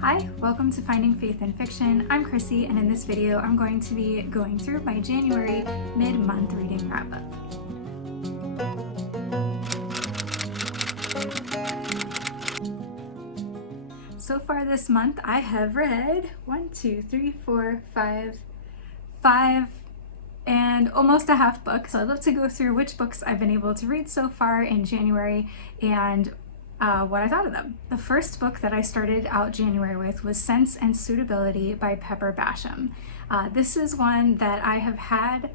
Hi, welcome to Finding Faith in Fiction. I'm Chrissy, and in this video I'm going to be going through my January mid-month reading wrap-up. So far this month I have read 5 and almost a half book, so I'd love to go through which books I've been able to read so far in January and what I thought of them. The first book that I started out January with was Sense and Suitability by Pepper Basham. This is one that I have had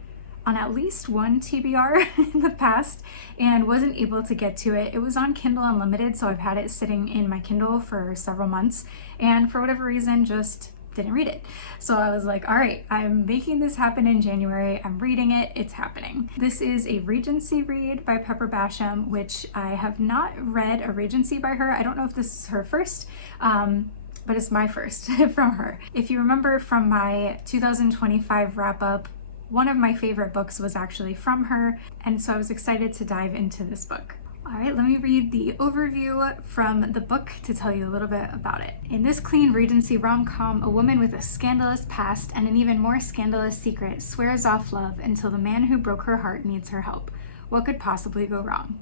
on at least one TBR in the past and wasn't able to get to it. It was on Kindle Unlimited, so I've had it sitting in my Kindle for several months, and for whatever reason just didn't read it. So I was like, all right, I'm making this happen in January. I'm reading it, it's happening. This is a Regency read by Pepper Basham, which I have not read a Regency by her. I don't know if this is her first, but it's my first from her. If you remember from my 2025 wrap up, one of my favorite books was actually from her, and so I was excited to dive into this book. All right, let me read the overview from the book to tell you a little bit about it. In this clean Regency rom-com, a woman with a scandalous past and an even more scandalous secret swears off love until the man who broke her heart needs her help. What could possibly go wrong?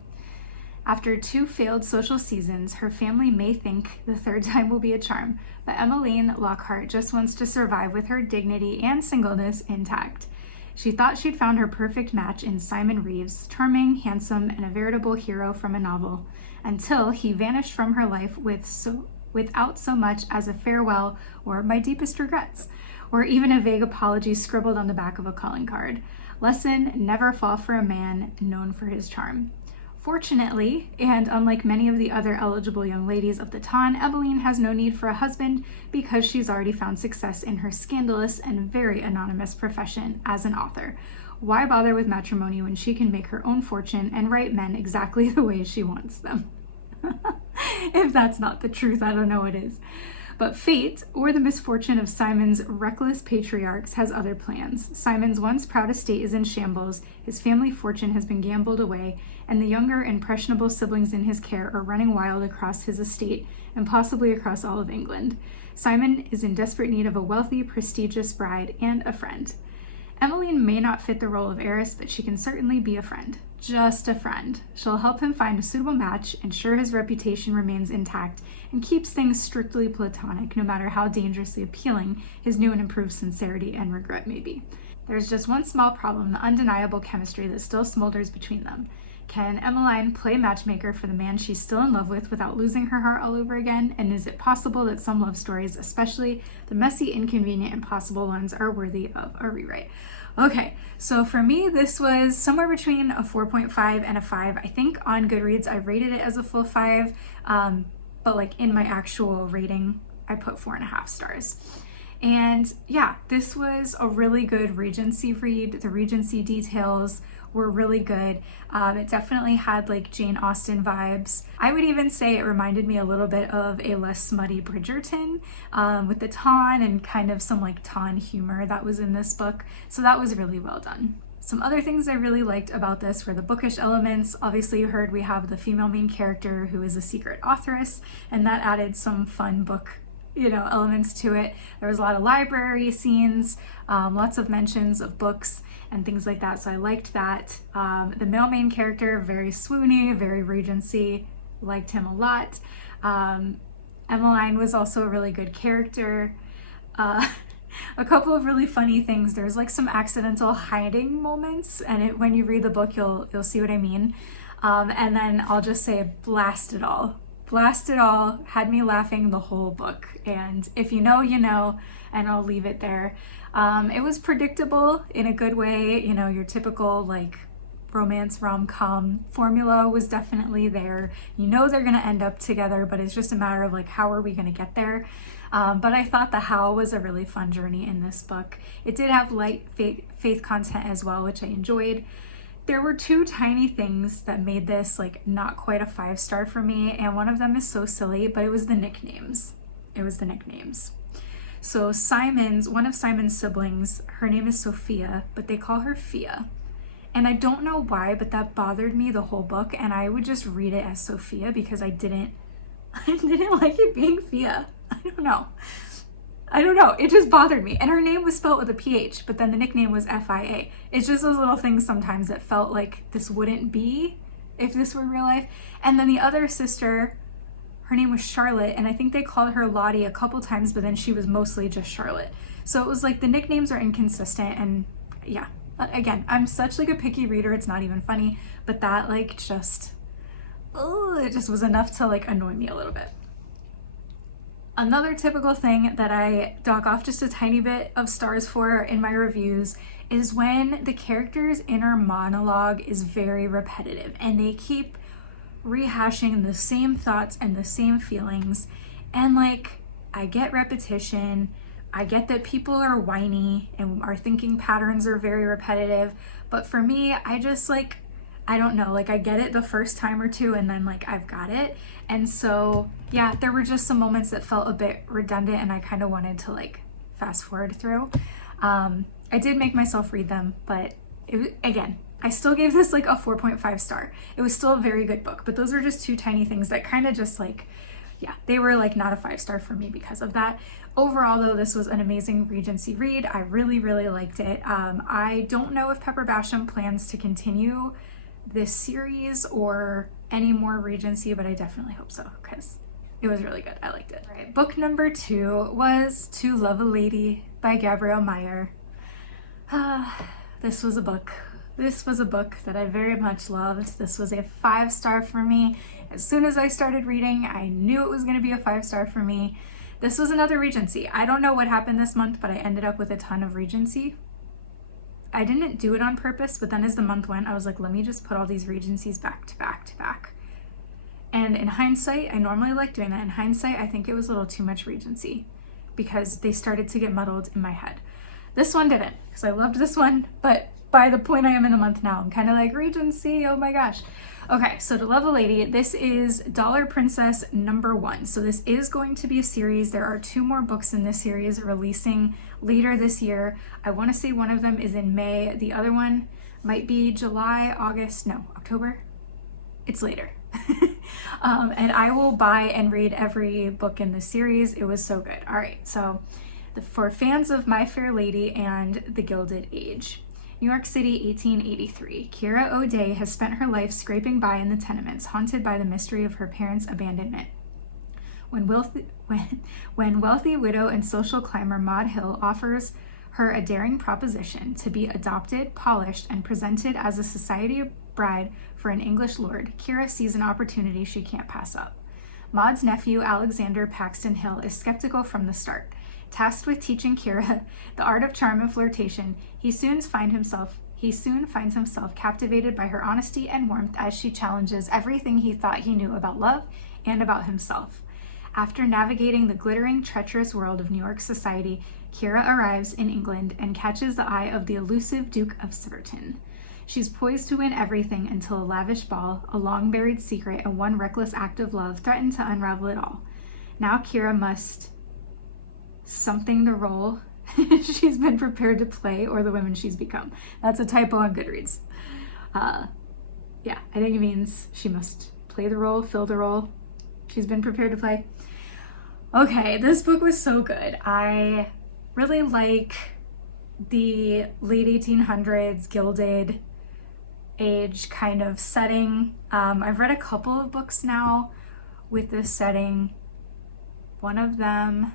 After 2 failed social seasons, her family may think the third time will be a charm, but Emmeline Lockhart just wants to survive with her dignity and singleness intact. She thought she'd found her perfect match in Simon Reeves, charming, handsome, and a veritable hero from a novel, until he vanished from her life without so much as a farewell or my deepest regrets, or even a vague apology scribbled on the back of a calling card. Lesson: never fall for a man known for his charm. Fortunately, and unlike many of the other eligible young ladies of the ton, Emmeline has no need for a husband because she's already found success in her scandalous and very anonymous profession as an author. Why bother with matrimony when she can make her own fortune and write men exactly the way she wants them? If that's not the truth, I don't know what is. But fate, or the misfortune of Simon's reckless patriarchs, has other plans. Simon's once proud estate is in shambles, his family fortune has been gambled away, and the younger, impressionable siblings in his care are running wild across his estate and possibly across all of England. Simon is in desperate need of a wealthy, prestigious bride and a friend. Emmeline may not fit the role of heiress, but she can certainly be a friend. Just a friend. She'll help him find a suitable match, ensure his reputation remains intact, and keeps things strictly platonic, no matter how dangerously appealing his new and improved sincerity and regret may be. There's just one small problem: the undeniable chemistry that still smolders between them. Can Emmeline play matchmaker for the man she's still in love with without losing her heart all over again? And is it possible that some love stories, especially the messy, inconvenient, impossible ones, are worthy of a rewrite? Okay, so for me, this was somewhere between a 4.5 and a 5. I think on Goodreads I rated it as a full 5, but like in my actual rating, I put 4.5 stars. And yeah, this was a really good Regency read. The Regency details were really good. It definitely had like Jane Austen vibes. I would even say it reminded me a little bit of a less smutty Bridgerton, with the Ton and kind of some like Ton humor that was in this book. So that was really well done. Some other things I really liked about this were the bookish elements. Obviously, you heard we have the female main character who is a secret authoress, and that added some fun book elements to it. There was a lot of library scenes, lots of mentions of books and things like that, so I liked that. The male main character, very swoony, very Regency, liked him a lot. Emmeline was also a really good character. A couple of really funny things. There's like some accidental hiding moments, and when you read the book you'll see what I mean. And then I'll just say blast it all. Blast it all had me laughing the whole book, and if you know, you know, and I'll leave it there. It was predictable in a good way, your typical like romance rom-com formula was definitely there. They're gonna end up together, but it's just a matter of like, how are we gonna get there? But I thought the how was a really fun journey in this book. It did have light faith content as well, which I enjoyed. There were 2 tiny things that made this like not quite a 5-star for me, and one of them is so silly, but it was the nicknames. So one of Simon's siblings, her name is Sophia, but they call her Fia. And I don't know why, but that bothered me the whole book, and I would just read it as Sophia because I didn't like it being Fia. I don't know. It just bothered me. And her name was spelled with a PH, but then the nickname was FIA. It's just those little things sometimes that felt like this wouldn't be if this were real life. And then the other sister, her name was Charlotte, and I think they called her Lottie a couple times, but then she was mostly just Charlotte. So it was like the nicknames are inconsistent, and yeah. Again, I'm such like a picky reader, it's not even funny, but that like just, oh, it just was enough to like annoy me a little bit. Another typical thing that I dock off just a tiny bit of stars for in my reviews is when the character's inner monologue is very repetitive and they keep rehashing the same thoughts and the same feelings. And like, I get repetition, I get that people are whiny and our thinking patterns are very repetitive, but for me, I just like, I don't know, like I get it the first time or two and then like I've got it. And so yeah, there were just some moments that felt a bit redundant and I kind of wanted to like fast forward through. I did make myself read them, but again, I still gave this like a 4.5 star. It was still a very good book, but those are just two tiny things that kind of just like, yeah, they were like not a 5-star for me because of that. Overall though, this was an amazing Regency read. I really, really liked it. I don't know if Pepper Basham plans to continue this series or any more Regency, but I definitely hope so because it was really good. I liked it. All right, book number 2 was To Love a Lady by Gabrielle Meyer. This was a book that I very much loved. This was a 5-star for me. As soon as I started reading, I knew it was going to be a 5-star for me. This was another Regency. I don't know what happened this month, but I ended up with a ton of Regency. I didn't do it on purpose, but then as the month went, I was like, let me just put all these Regencies back to back to back. And in hindsight, I normally like doing that. In hindsight, I think it was a little too much Regency because they started to get muddled in my head. This one didn't, because I loved this one, but by the point I am in the month now, I'm kind of like, Regency, oh my gosh. Okay, so To Love a Lady, this is Dollar Princess #1. So this is going to be a series. There are 2 more books in this series releasing later this year. I want to say one of them is in May. The other one might be July, August, no, October. It's later. And I will buy and read every book in the series. It was so good. All right, so for fans of My Fair Lady and The Gilded Age. New York City, 1883. Kira O'Day has spent her life scraping by in the tenements, haunted by the mystery of her parents' abandonment. When wealthy widow and social climber Maud Hill offers her a daring proposition to be adopted, polished, and presented as a society bride for an English lord, Kira sees an opportunity she can't pass up. Maud's nephew, Alexander Paxton Hill, is skeptical from the start. Tasked with teaching Kira the art of charm and flirtation, he soon finds himself captivated by her honesty and warmth as she challenges everything he thought he knew about love and about himself. After navigating the glittering, treacherous world of New York society, Kira arrives in England and catches the eye of the elusive Duke of Surbiton. She's poised to win everything until a lavish ball, a long-buried secret, and one reckless act of love threaten to unravel it all. Now Kira must something the role she's been prepared to play or the woman she's become. That's a typo on Goodreads. Yeah, I think it means she must play the role, fill the role she's been prepared to play. Okay, this book was so good. I really like the late 1800s Gilded Age kind of setting. I've read a couple of books now with this setting. One of them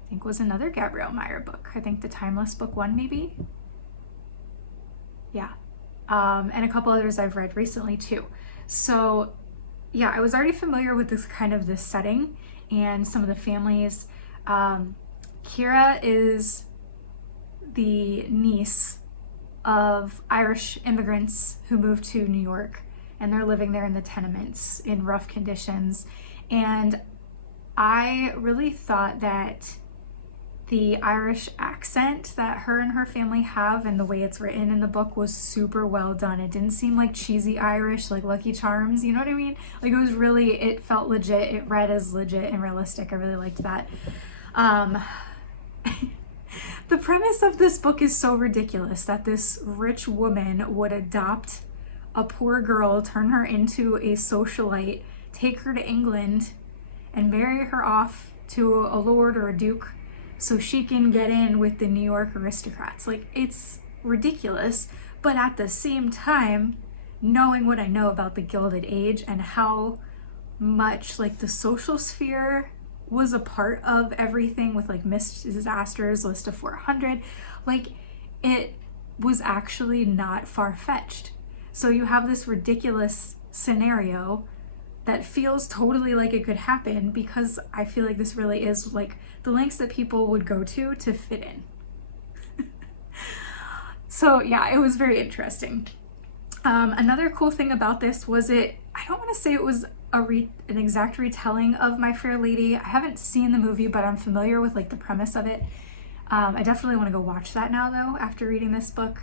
I think was another Gabrielle Meyer book. I think the Timeless Book 1 maybe. Yeah. And a couple others I've read recently too. So yeah, I was already familiar with this setting and some of the families. Kira is the niece of Irish immigrants who moved to New York, and they're living there in the tenements in rough conditions. And I really thought that the Irish accent that her and her family have and the way it's written in the book was super well done. It didn't seem like cheesy Irish, like Lucky Charms, you know what I mean? Like it felt legit. It read as legit and realistic. I really liked that. The premise of this book is so ridiculous that this rich woman would adopt a poor girl, turn her into a socialite, take her to England, and marry her off to a lord or a duke so she can get in with the New York aristocrats. Like, it's ridiculous, but at the same time, knowing what I know about the Gilded Age and how much like the social sphere was a part of everything with like Miss Disaster's list of 400, like it was actually not far-fetched. So you have this ridiculous scenario that feels totally like it could happen, because I feel like this really is like the lengths that people would go to fit in. So yeah, it was very interesting. Another cool thing about this was I don't want to say it was an exact retelling of My Fair Lady. I haven't seen the movie, but I'm familiar with like the premise of it. I definitely want to go watch that now though, after reading this book.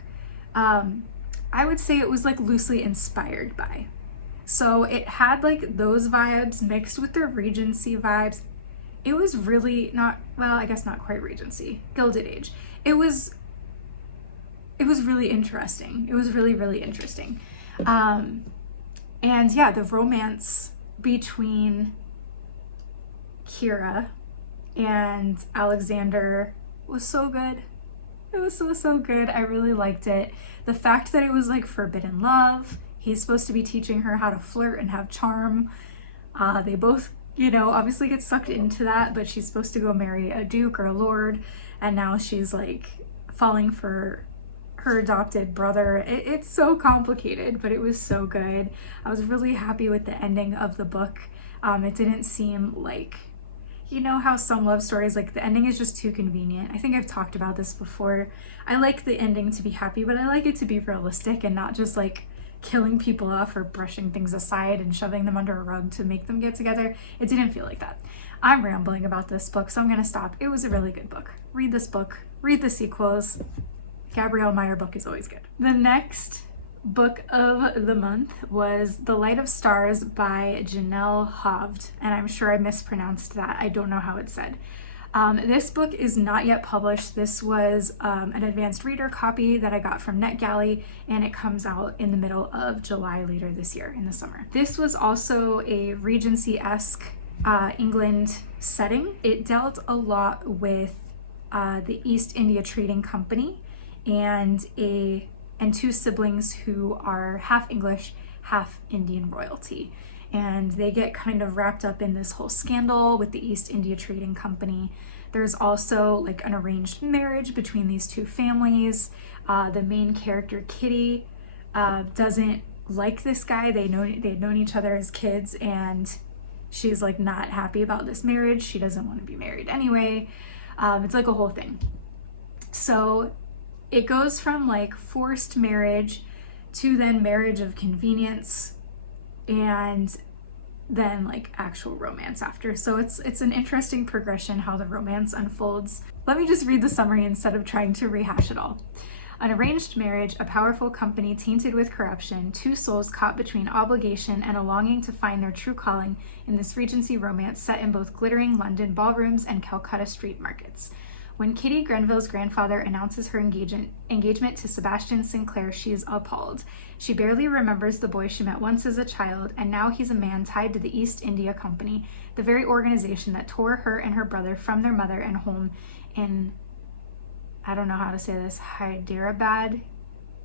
I would say it was like loosely inspired by. So it had like those vibes mixed with the Regency vibes. It was really not, well, I guess not quite Regency, Gilded Age. It was really interesting. It was really, really interesting. And yeah, the romance between Kira and Alexander was so good. It was so good. I really liked it. The fact that it was like forbidden love. He's supposed to be teaching her how to flirt and have charm. They both, you know, obviously get sucked into that, but she's supposed to go marry a duke or a lord, and now she's like falling for her adopted brother. It's so complicated, but it was so good. I was really happy with the ending of the book. It didn't seem like, you know how some love stories, like the ending is just too convenient. I think I've talked about this before. I like the ending to be happy, but I like it to be realistic and not just like killing people off or brushing things aside and shoving them under a rug to make them get together. It didn't feel like that. I'm rambling about this book, so I'm gonna stop. It was a really good book. Read this book, read the sequels. Gabrielle Meyer book is always good. The next book of the month was The Light of Stars by Jenelle Hovde, and I'm sure I mispronounced that. I don't know how it's said. This book is not yet published. This was an advanced reader copy that I got from NetGalley, and it comes out in the middle of July later this year in the summer. This was also a Regency-esque England setting. It dealt a lot with the East India Trading Company and two siblings who are half English, half Indian royalty. And they get kind of wrapped up in this whole scandal with the East India Trading Company. There's also like an arranged marriage between these two families. The main character, Kitty, doesn't like this guy. They'd known each other as kids, and she's like not happy about this marriage. She doesn't want to be married anyway. It's like a whole thing. So it goes from like forced marriage to then marriage of convenience, and then like actual romance after. So it's an interesting progression how the romance unfolds. Let me just read the summary instead of trying to rehash it all. An arranged marriage, a powerful company tainted with corruption, two souls caught between obligation and a longing to find their true calling in this Regency romance set in both glittering London ballrooms and Calcutta street markets. When Kitty Grenville's grandfather announces her engagement to Sebastian Sinclair, she is appalled. She barely remembers the boy she met once as a child, and now he's a man tied to the East India Company, the very organization that tore her and her brother from their mother and home in, I don't know how to say this, Hyderabad,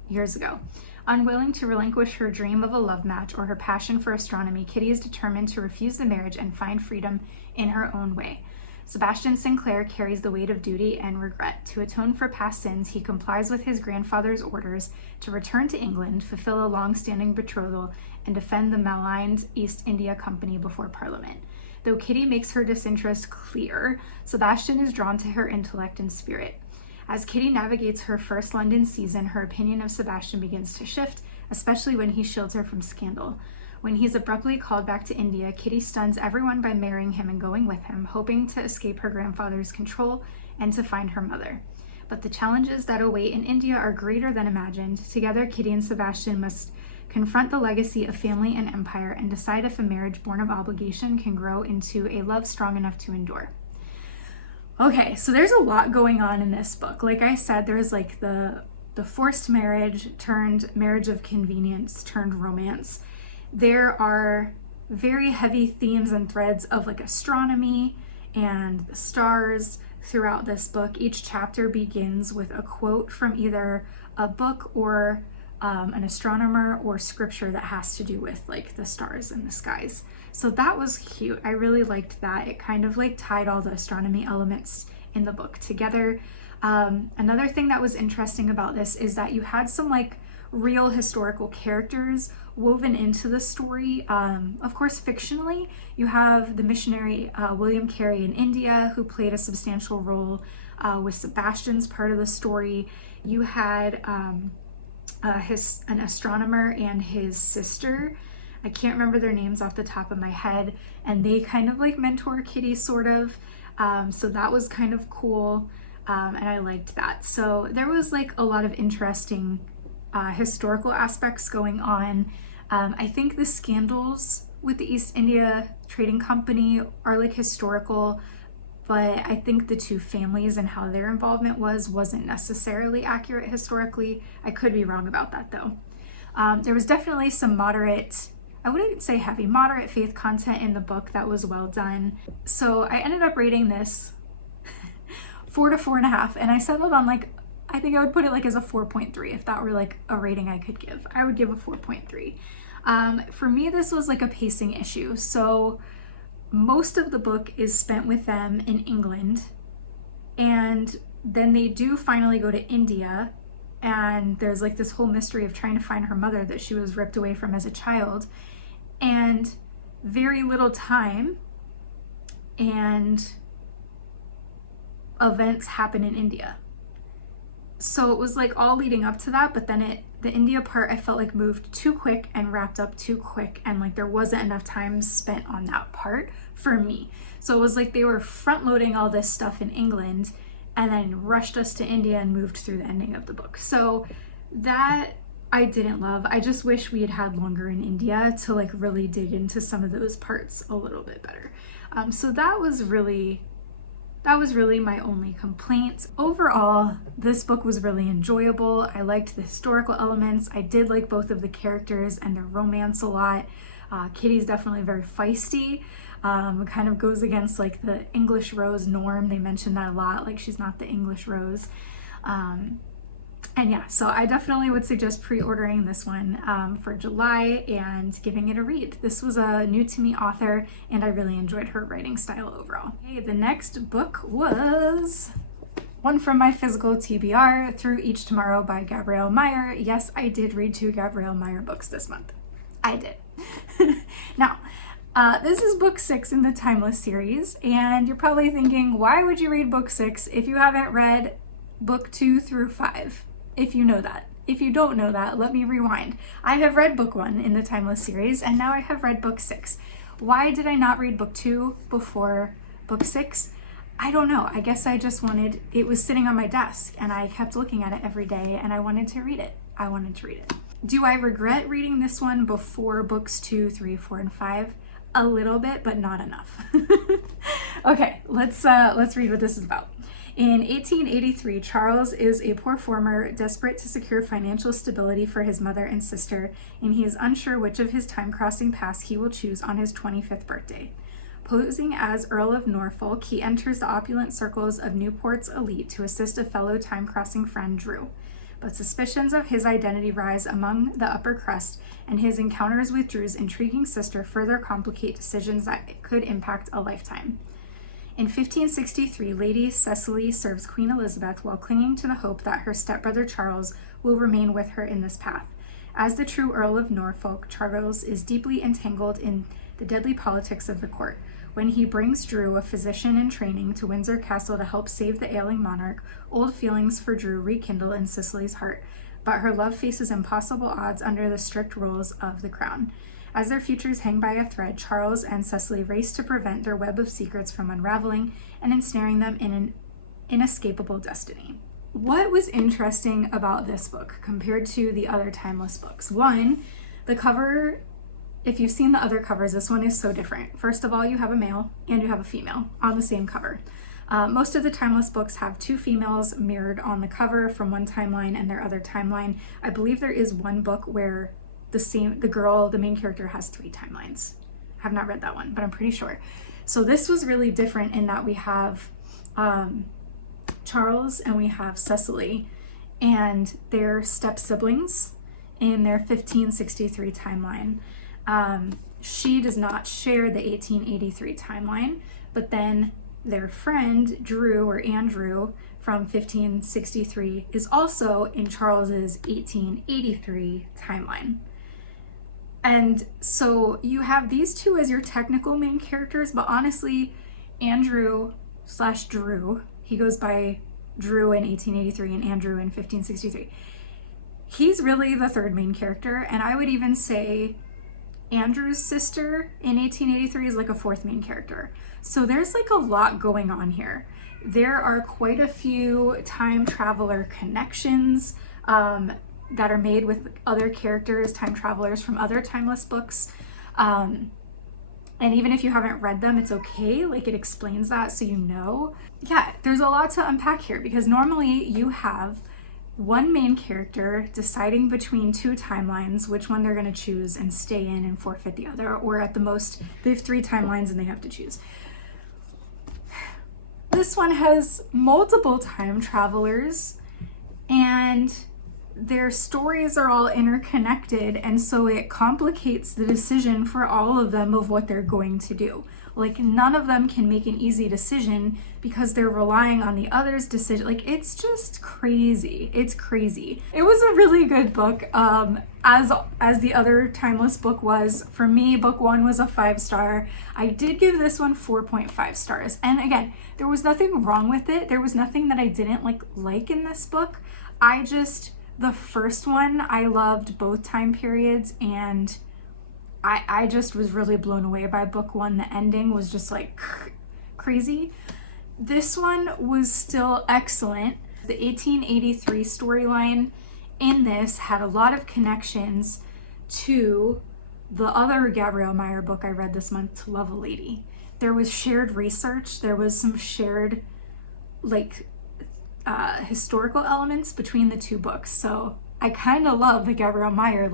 years ago. Unwilling to relinquish her dream of a love match or her passion for astronomy, Kitty is determined to refuse the marriage and find freedom in her own way. Sebastian Sinclair carries the weight of duty and regret. To atone for past sins, he complies with his grandfather's orders to return to England, fulfill a long-standing betrothal, and defend the maligned East India Company before Parliament. Though Kitty makes her disinterest clear, Sebastian is drawn to her intellect and spirit. As Kitty navigates her first London season, her opinion of Sebastian begins to shift, especially when he shields her from scandal. When he's abruptly called back to India, Kitty stuns everyone by marrying him and going with him, hoping to escape her grandfather's control and to find her mother. But the challenges that await in India are greater than imagined. Together, Kitty and Sebastian must confront the legacy of family and empire and decide if a marriage born of obligation can grow into a love strong enough to endure. Okay, so there's a lot going on in this book. Like I said, there's like the forced marriage turned marriage of convenience turned romance. There are very heavy themes and threads of like astronomy and the stars throughout this book. Each chapter begins with a quote from either a book or an astronomer or scripture that has to do with like the stars and the skies. So that was cute. I really liked that. It kind of like tied all the astronomy elements in the book together. Another thing that was interesting about this is that you had some like real historical characters woven into the story. Of course, fictionally, you have the missionary William Carey in India, who played a substantial role with Sebastian's part of the story. You had an astronomer and his sister. I can't remember their names off the top of my head, and they kind of like mentor Kitty, sort of. So that was kind of cool, and I liked that. So there was like a lot of interesting historical aspects going on. I think the scandals with the East India Trading Company are like historical, but I think the two families and how their involvement wasn't necessarily accurate historically. I could be wrong about that though. There was definitely some moderate, I wouldn't say heavy, moderate faith content in the book that was well done. So I ended up rating this 4 to 4.5, and I settled on like, I think I would put it like as a 4.3 if that were like a rating I could give. I would give a 4.3. For me, this was like a pacing issue. So most of the book is spent with them in England, and then they do finally go to India, and there's like this whole mystery of trying to find her mother that she was ripped away from as a child, and very little time and events happen in India. So it was like all leading up to that, but then the India part I felt like moved too quick and wrapped up too quick, and like there wasn't enough time spent on that part for me. So it was like they were front loading all this stuff in England and then rushed us to India and moved through the ending of the book. So that I didn't love. I just wish we had had longer in India to like really dig into some of those parts a little bit better. So that was really my only complaint. Overall, this book was really enjoyable. I liked the historical elements. I did like both of the characters and their romance a lot. Kitty's definitely very feisty. Kind of goes against like the English Rose norm. They mention that a lot, like she's not the English Rose. And yeah, so I definitely would suggest pre-ordering this one for July and giving it a read. This was a new to me author, and I really enjoyed her writing style overall. Okay, the next book was one from my physical TBR, Through Each Tomorrow by Gabrielle Meyer. Yes, I did read 2 Gabrielle Meyer books this month. I did. Now, this is book 6 in the Timeless series, and you're probably thinking, why would you read book 6 if you haven't read book 2 through 5? If you know that. If you don't know that, let me rewind. I have read book 1 in the Timeless series, and now I have read book 6. Why did I not read book 2 before book 6? I don't know. I guess I just wanted, it was sitting on my desk, and I kept looking at it every day, and I wanted to read it. Do I regret reading this one before books 2, 3, 4, and 5? A little bit, but not enough. Okay, let's read what this is about. In 1883, Charles is a poor farmer desperate to secure financial stability for his mother and sister, and he is unsure which of his time-crossing paths he will choose on his 25th birthday. Posing as Earl of Norfolk, he enters the opulent circles of Newport's elite to assist a fellow time-crossing friend, Drew. But suspicions of his identity rise among the upper crust, and his encounters with Drew's intriguing sister further complicate decisions that could impact a lifetime. In 1563, Lady Cecily serves Queen Elizabeth while clinging to the hope that her stepbrother Charles will remain with her in this path. As the true Earl of Norfolk, Charles is deeply entangled in the deadly politics of the court. When he brings Drew, a physician in training, to Windsor Castle to help save the ailing monarch, old feelings for Drew rekindle in Cecily's heart, but her love faces impossible odds under the strict rules of the crown. As their futures hang by a thread, Charles and Cecily race to prevent their web of secrets from unraveling and ensnaring them in an inescapable destiny. What was interesting about this book compared to the other Timeless books? One, the cover, if you've seen the other covers, this one is so different. First of all, you have a male and you have a female on the same cover. Most of the Timeless books have 2 females mirrored on the cover from one timeline and their other timeline. I believe there is one book where the main character has 3 timelines. have not read that one, but I'm pretty sure. So this was really different in that we have Charles and we have Cecily, and they're step siblings in their 1563 timeline. She does not share the 1883 timeline, but then their friend Drew, or Andrew, from 1563 is also in Charles's 1883 timeline. And so you have these two as your technical main characters, but honestly, Andrew / Drew, he goes by Drew in 1883 and Andrew in 1563. He's really the third main character, and I would even say Andrew's sister in 1883 is like a fourth main character. So there's like a lot going on here. There are quite a few time traveler connections that are made with other characters, time travelers from other timeless books. And even if you haven't read them, it's okay. Like, it explains that so you know. Yeah, there's a lot to unpack here, because normally you have one main character deciding between two timelines which one they're going to choose and stay in and forfeit the other, or at the most they have 3 timelines and they have to choose. This one has multiple time travelers and their stories are all interconnected, and so it complicates the decision for all of them of what they're going to do. Like, none of them can make an easy decision because they're relying on the other's decision. Like, it's just crazy. It's crazy. It was a really good book, as the other timeless book was. For me, book 1 was a 5-star. I did give this one 4.5 stars. And again, there was nothing wrong with it. There was nothing that I didn't like in this book. The first one, I loved both time periods, and I just was really blown away by book 1. The ending was just like crazy. This one was still excellent. The 1883 storyline in this had a lot of connections to the other Gabrielle Meyer book I read this month, To Love a Lady. There was shared research. There was some shared historical elements between the two books. So I kind of love the Gabrielle Meyer,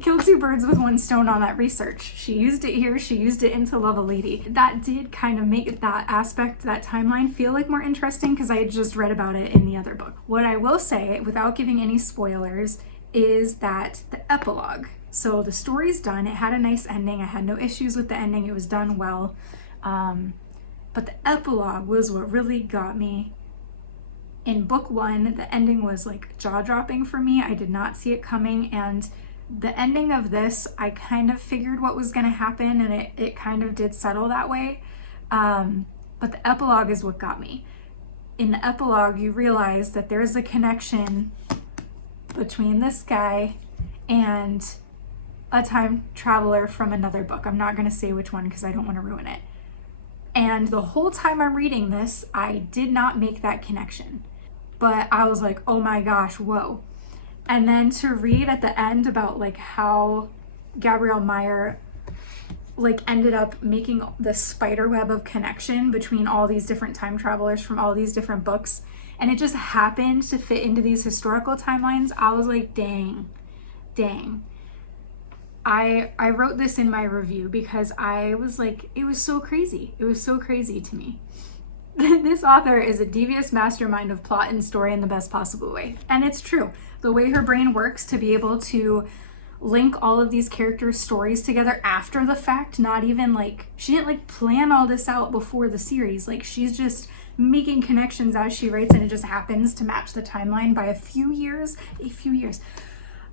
kill 2 birds with 1 stone on that research. She used it here, she used it in To Love a Lady. That did kind of make that aspect, that timeline, feel like more interesting because I had just read about it in the other book. What I will say, without giving any spoilers, is that the epilogue. So the story's done, it had a nice ending, I had no issues with the ending, it was done well. But the epilogue was what really got me. In book 1, the ending was jaw-dropping for me. I did not see it coming, and the ending of this, I kind of figured what was going to happen, and it kind of did settle that way. But the epilogue is what got me. In the epilogue, you realize that there's a connection between this guy and a time traveler from another book. I'm not going to say which one because I don't want to ruin it. And the whole time I'm reading this, I did not make that connection. But I was like, oh my gosh, whoa. And then to read at the end about how Gabrielle Meyer ended up making the spider web of connection between all these different time travelers from all these different books, and it just happened to fit into these historical timelines, I was like, dang. I wrote this in my review because I was like, it was so crazy. It was so crazy to me. This author is a devious mastermind of plot and story in the best possible way. And it's true. The way her brain works to be able to link all of these characters' stories together after the fact, not even she didn't plan all this out before the series. She's just making connections as she writes, and it just happens to match the timeline by a few years.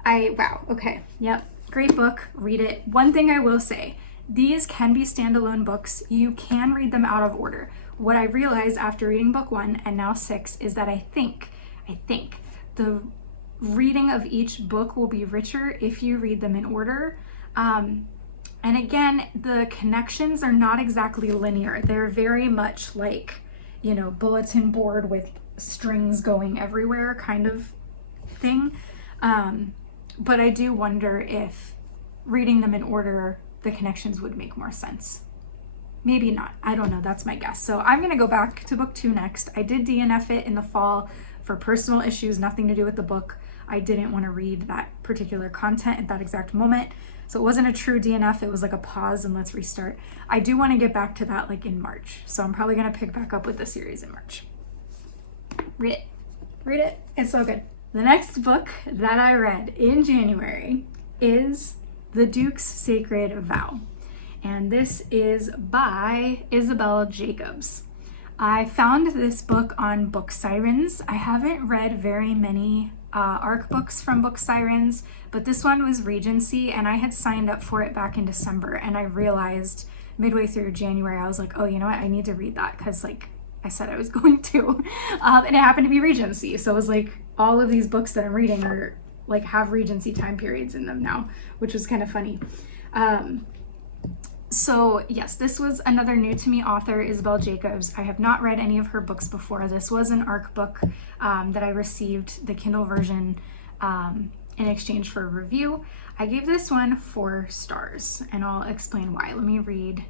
Wow, okay, yep. Great book, read it. One thing I will say, these can be standalone books. You can read them out of order. What I realized after reading book 1 and now 6 is that I think the reading of each book will be richer if you read them in order. And again, the connections are not exactly linear. They're very much bulletin board with strings going everywhere kind of thing. But I do wonder if reading them in order, the connections would make more sense. Maybe not. I don't know. That's my guess. So I'm going to go back to book 2 next. I did DNF it in the fall for personal issues, nothing to do with the book. I didn't want to read that particular content at that exact moment. So it wasn't a true DNF, it was like a pause and let's restart. I do want to get back to that like in March. So I'm probably going to pick back up with the series in March. Read it. Read it. It's so good. The next book that I read in January is The Duke's Sacred Vow. And this is by Isabel Jacobs. I found this book on 𝐵ooksirens. I haven't read very many ARC books from �Booksirens, but this one was Regency, and I had signed up for it back in December, and I realized midway through January, I was like, oh, you know what, I need to read that, because like I said I was going to. And it happened to be Regency, so it was like all of these books that I'm reading are like have Regency time periods in them now, which was kind of funny. So yes, this was another new to me author, Isabel Jacobs. I have not read any of her books before. This was an ARC book that I received the Kindle version in exchange for a review. I gave this one 4 stars, and I'll explain why. Let me read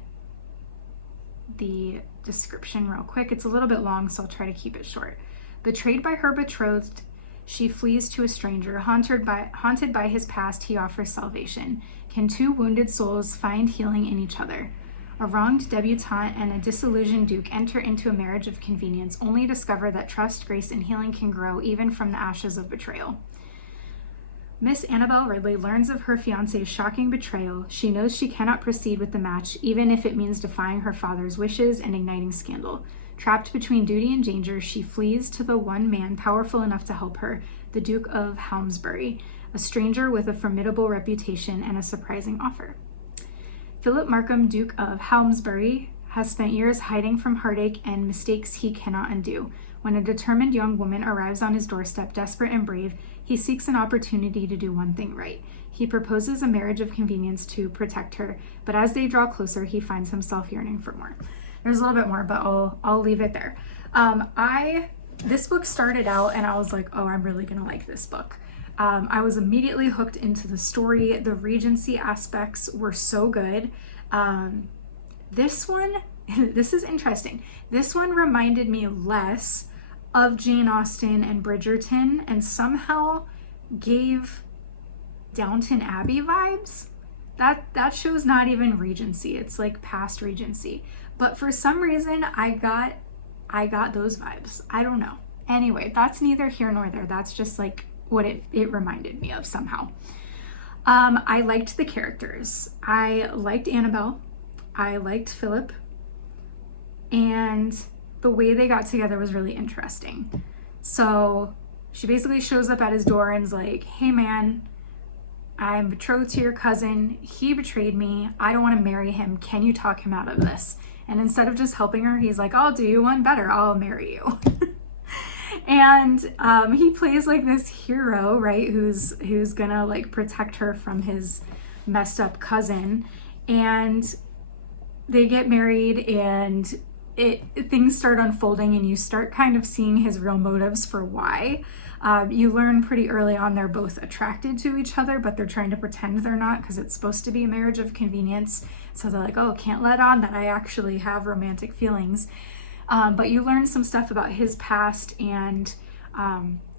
the description real quick. It's a little bit long, so I'll try to keep it short. Betrayed by her betrothed, she flees to a stranger. Haunted by his past, he offers salvation. Can 2 wounded souls find healing in each other? A wronged debutante and a disillusioned duke enter into a marriage of convenience, only discover that trust, grace, and healing can grow even from the ashes of betrayal. Miss Annabelle Ridley learns of her fiancé's shocking betrayal. She knows she cannot proceed with the match, even if it means defying her father's wishes and igniting scandal. Trapped between duty and danger, she flees to the one man powerful enough to help her, the Duke of Malmesbury, a stranger with a formidable reputation and a surprising offer. Philip Markham, Duke of Malmesbury, has spent years hiding from heartache and mistakes he cannot undo. When a determined young woman arrives on his doorstep, desperate and brave, he seeks an opportunity to do one thing right. He proposes a marriage of convenience to protect her, but as they draw closer, he finds himself yearning for more. There's a little bit more, but I'll leave it there. This book started out and I was like, oh, I'm really gonna like this book. I was immediately hooked into the story. The Regency aspects were so good. This one, this is interesting. This one reminded me less of Jane Austen and Bridgerton, and somehow gave Downton Abbey vibes. That show's not even Regency. It's like past Regency. But for some reason, I got those vibes. I don't know. Anyway, that's neither here nor there. That's just like what it reminded me of somehow. I liked the characters. I liked Annabelle. I liked Philip. And the way they got together was really interesting. So she basically shows up at his door and is like, hey man, I'm betrothed to your cousin. He betrayed me. I don't want to marry him. Can you talk him out of this? And instead of just helping her, he's like, I'll do you one better. I'll marry you. And he plays like this hero, right? Who's gonna like protect her from his messed up cousin. And they get married, and things start unfolding, and you start kind of seeing his real motives for why. You learn pretty early on they're both attracted to each other, but they're trying to pretend they're not because it's supposed to be a marriage of convenience. So they're like, oh, can't let on that I actually have romantic feelings. But you learn some stuff about his past, and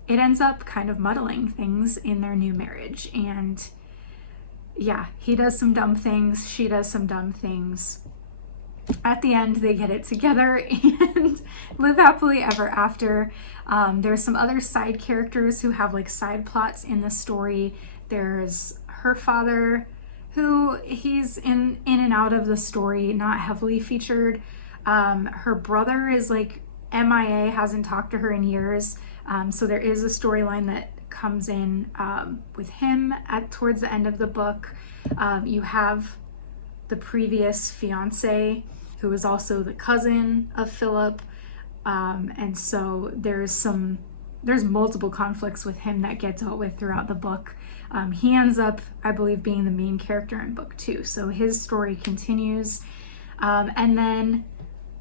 it ends up kind of muddling things in their new marriage. And yeah, he does some dumb things, she does some dumb things. At the end, they get it together and live happily ever after. There's some other side characters who have like side plots in the story. There's her father, who he's in and out of the story, not heavily featured. Her brother is like MIA, hasn't talked to her in years. So there is a storyline that comes in with him towards the end of the book. You have the previous fiance, who is also the cousin of Philip, and so there's multiple conflicts with him that get dealt with throughout the book. He ends up, I believe, being the main character in book 2, so his story continues. And then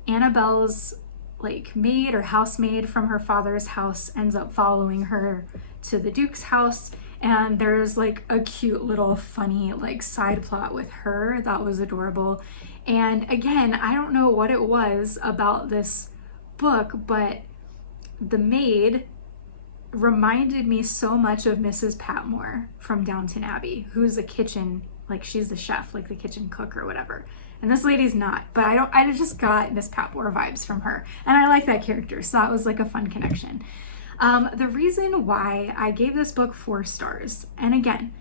Annabelle's like maid or housemaid from her father's house ends up following her to the Duke's house, and there's like a cute little funny like side plot with her that was adorable. And again, I don't know what it was about this book, but the maid reminded me so much of Mrs. Patmore from Downton Abbey, who's a kitchen like she's the chef, like the kitchen cook or whatever. And this lady's not, but I just got Miss Patmore vibes from her. And I like that character, so that was like a fun connection. The reason why I gave this book 4 stars, and again,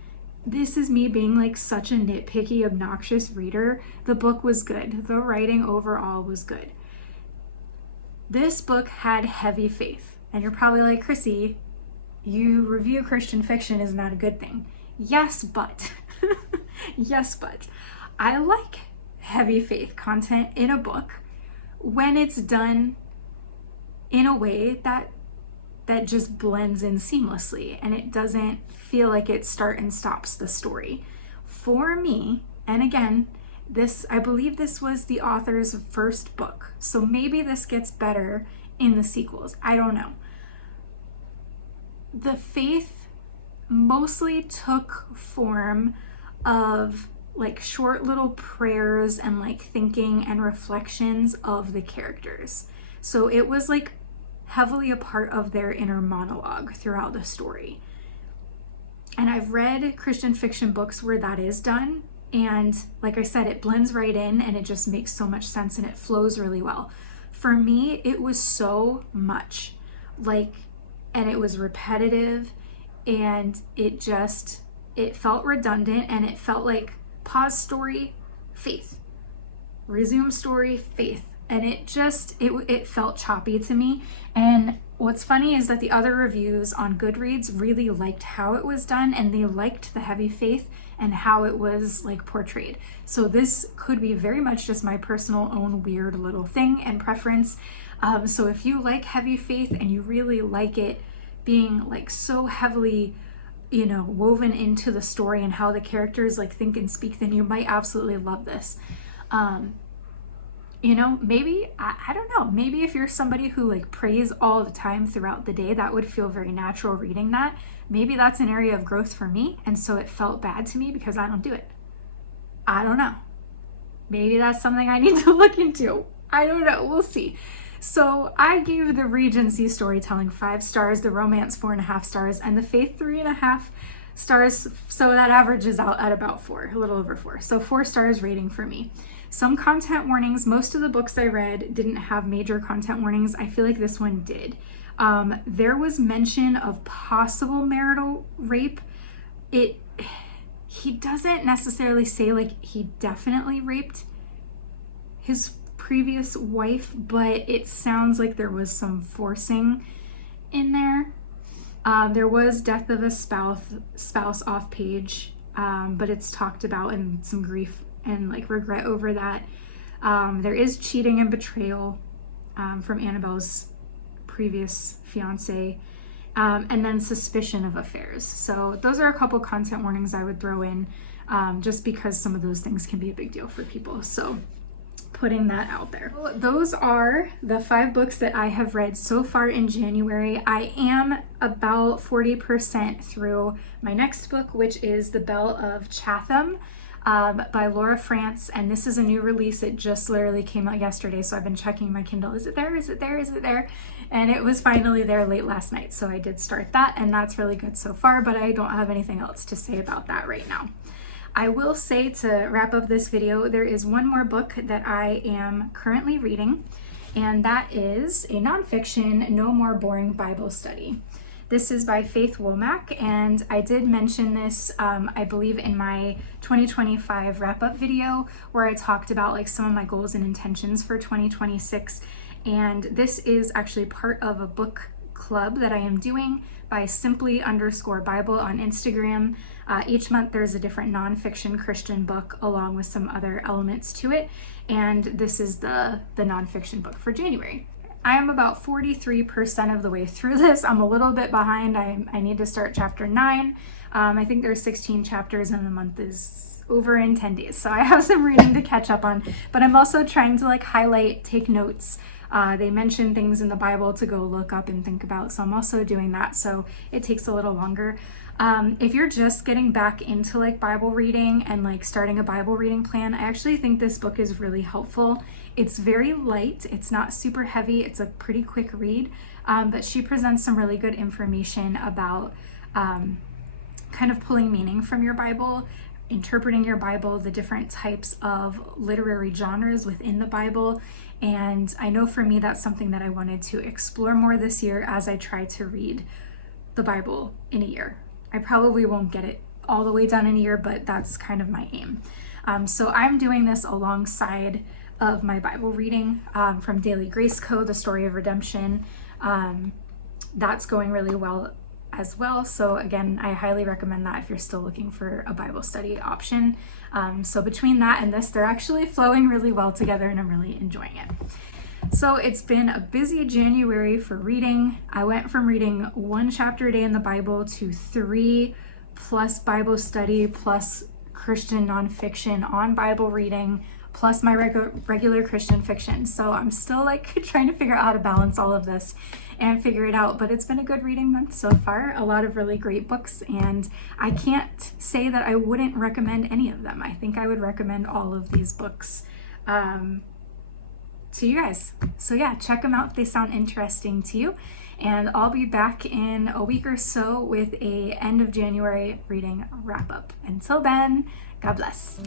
this is me being like such a nitpicky, obnoxious reader. The book was good. The writing overall was good. This book had heavy faith. And you're probably like, Chrissy, you review Christian fiction, isn't that a good thing? Yes, but, yes, but I like heavy faith content in a book when it's done in a way that just blends in seamlessly and it doesn't feel like it start and stops the story. For me, and again, I believe this was the author's first book, so maybe this gets better in the sequels. I don't know. The faith mostly took form of like short little prayers and like thinking and reflections of the characters. So it was like heavily a part of their inner monologue throughout the story. And I've read Christian fiction books where that is done. And like I said, it blends right in and it just makes so much sense and it flows really well. For me, it was so much like, and it was repetitive and it felt redundant and it felt like pause story, faith, resume story, faith. And it felt choppy to me. And what's funny is that the other reviews on Goodreads really liked how it was done and they liked the heavy faith and how it was like portrayed. So this could be very much just my personal own weird little thing and preference. So if you like heavy faith and you really like it being like so heavily, you know, woven into the story and how the characters like think and speak, then you might absolutely love this. You know, maybe, I don't know, maybe if you're somebody who like prays all the time throughout the day, that would feel very natural reading that. Maybe that's an area of growth for me, and so it felt bad to me because I don't do it. I don't know. Maybe that's something I need to look into. I don't know, we'll see. So I gave the Regency storytelling 5 stars, the romance 4.5 stars, and the faith 3.5 stars. So that averages out at about 4, a little over 4. So 4 stars rating for me. Some content warnings. Most of the books I read didn't have major content warnings. I feel like this one did. There was mention of possible marital rape. He doesn't necessarily say like he definitely raped his previous wife, but it sounds like there was some forcing in there. There was death of a spouse off page, but it's talked about and some grief and like regret over that. There is cheating and betrayal from Annabelle's previous fiance, and then suspicion of affairs. So those are a couple content warnings I would throw in, just because some of those things can be a big deal for people. So putting that out there. Those are the 5 books that I have read so far in January. I am about 40% through my next book, which is The Belle of Chatham, by Laura Frantz, and this is a new release. It just literally came out yesterday, so I've been checking my Kindle. Is it there? Is it there? Is it there? And it was finally there late last night, so I did start that, and that's really good so far, but I don't have anything else to say about that right now. I will say, to wrap up this video, there is one more book that I am currently reading, and that is a nonfiction, No More Boring Bible Study. This is by Faith Womack, and I did mention this, I believe, in my 2025 wrap-up video, where I talked about like some of my goals and intentions for 2026. And this is actually part of a book club that I am doing by simply_Bible on Instagram. Each month there's a different nonfiction Christian book along with some other elements to it, and this is the nonfiction book for January. I am about 43% of the way through this. I'm a little bit behind. I need to start chapter 9. I think there's 16 chapters and the month is over in 10 days. So I have some reading to catch up on, but I'm also trying to like highlight, take notes. They mention things in the Bible to go look up and think about. So I'm also doing that. So it takes a little longer. If you're just getting back into like Bible reading and like starting a Bible reading plan, I actually think this book is really helpful. It's very light. It's not super heavy. It's a pretty quick read, but she presents some really good information about kind of pulling meaning from your Bible, interpreting your Bible, the different types of literary genres within the Bible. And I know for me, that's something that I wanted to explore more this year as I try to read the Bible in a year. I probably won't get it all the way done in a year, but that's kind of my aim. So I'm doing this alongside of my Bible reading from Daily Grace Co., The Story of Redemption. That's going really well as well. So again, I highly recommend that if you're still looking for a Bible study option. So between that and this, they're actually flowing really well together and I'm really enjoying it. So it's been a busy January for reading. I went from reading 1 chapter a day in the Bible to 3 plus Bible study plus Christian nonfiction on Bible reading plus my regular Christian fiction. So I'm still like trying to figure out how to balance all of this and figure it out, but it's been a good reading month so far. A lot of really great books, and I can't say that I wouldn't recommend any of them. I think I would recommend all of these books to you guys. So yeah, check them out if they sound interesting to you. And I'll be back in a week or so with a end of January reading wrap up. Until then, God bless.